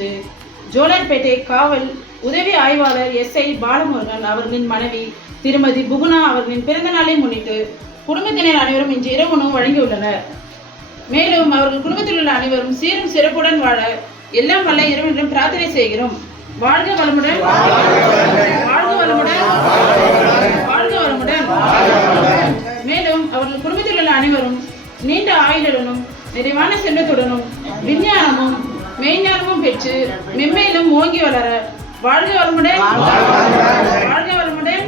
என்று ஜோலார்பேட்டை காவல் உதவி ஆய்வாளர் SI பாலமுருகன் அவர்களின் மனைவி திருமதி புகுனா அவர்களின் பிறந்த நாளை முன்னிட்டு குடும்பத்தினர் அனைவரும் இன்று இரவு உணவு வழங்கியுள்ளனர். மேலும் அவர்கள் குடும்பத்தில் உள்ள அனைவரும் சீரும் சிறப்புடன் வாழ எல்லாம் வல்ல இறைவனிடம் பிரார்த்தனை செய்கிறோம். வாழ்க வளமுடன், வாழ்க வளமுடன், வாழ்க வளமுடன். மேலும் அவர்கள் குடும்பத்தில் உள்ள அனைவரும் நீண்ட ஆயுளுடனும் நிறைவான செல்வத்துடனும் விஞ்ஞானமும் மெய்ஞானமும் பெற்று மென்மேலும் ஓங்கி வளர வாழ்க வளமுடன், வாழ்க வளமுடன்.